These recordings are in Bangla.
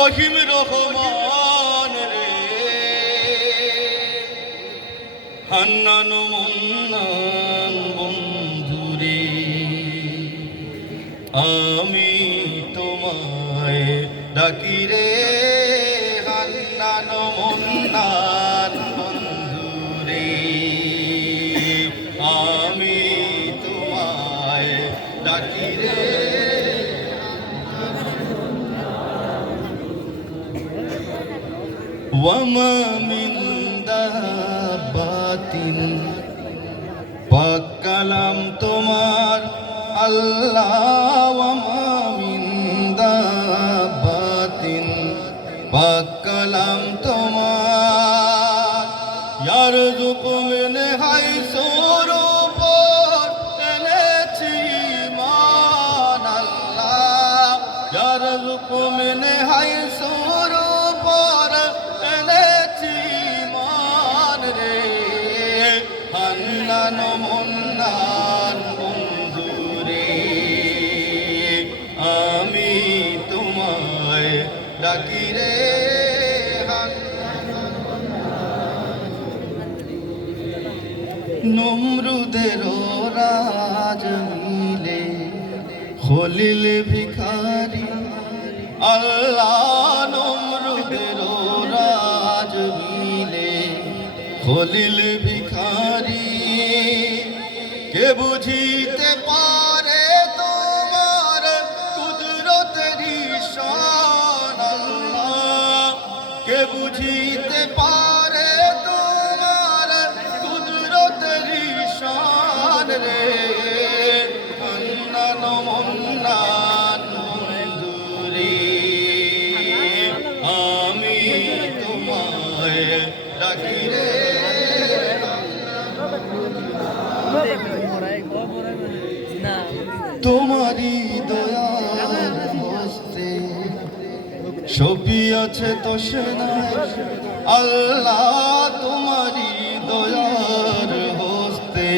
রহিম রহমান রে, হান্নান মন্নান বন্ধু রে, আমি তোমায় ডাকি রে, হান্নান মন্নান বন্ধু রে, আমি তোমায় ডাকি রে। ওয়ামা মিন দাব্বাতিন, পাক কালাম তোমার আল্লাহ। ওয়ামা মিন দাব্বাতিন, পাক কালাম তোমার। ইয়ারযুকু মিন হাইসু এনেছি মান আল্লাহ। ইয়ারযুকু মিন হাইসু হান্নান মন্নান বন্ধু রে, আমি তোমায় ডাকি রে। নমরুদের রাজ মিলে খলিল ভিখারি আল্লাহ। নমরুদের রাজ মিলে খলিল ভিখারি, কে বুঝিতে পারে তোমার কুদরতের শান আল্লাহ। কে বুঝিতে পারে তোমার কুদরতের শান রে, হান্নান মন্নান বন্ধু রে, আমি তোমায় ডাকি রে। তোমারি দয়ার হস্তে ছবি আছে তো সেনায় আল্লাহ। তোমারি দয়ার হস্তে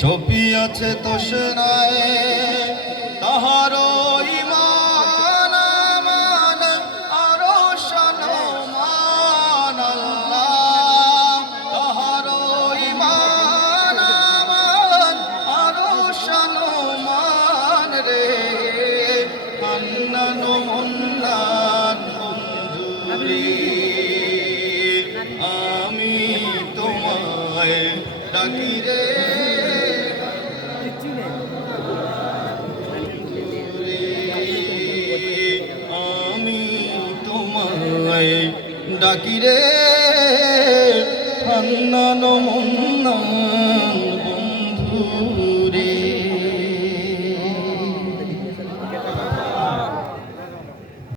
ছবি আছে তো সেনায়, তাহারও ঈমান আমান আরো সম্মান আল্লাহ। তাহারও ঈমান আমান আরো সম্মান রে, হান্নান মন্নান বন্ধু রে, আমি তোমায় ডাকি রে। আমি তোমায় ডাকি রে, হান্নান মন্নান বন্ধু।